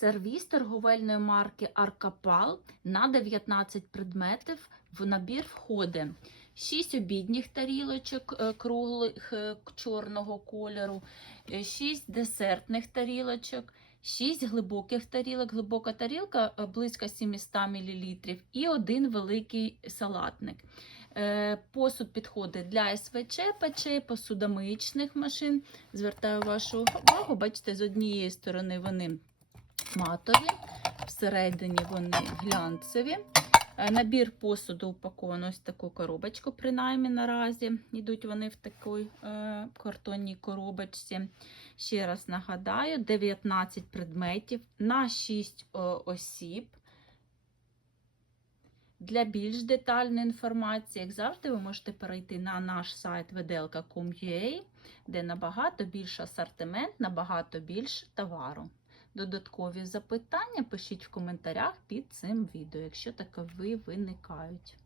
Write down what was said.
Сервіс торговельної марки Аркапал на 19 предметів в набір входить 6 обідніх тарілочок е, круглих е, чорного кольору, 6 десертних тарілочок, 6 глибоких тарілок. Глибока тарілка е, близько 700 мл і один великий салатник. Е, Посуд підходить для СВЧ, ПЧ, посудомиїчних машин. Звертаю вашу увагу, бачите, з однієї сторони вони матові, всередині вони глянцеві. Е, Набір посуду упаковано ось таку коробочку, принаймні наразі. Йдуть вони в такій е, картонній коробочці. Ще раз нагадаю: 19 предметів на 6 е, осіб. Для більш детальної інформації, як завжди, ви можете перейти на наш сайт vedelka.com.ua, де набагато більш асортимент, набагато більш товару. Додаткові запитання пишіть в коментарях під цим відео, якщо такові виникають.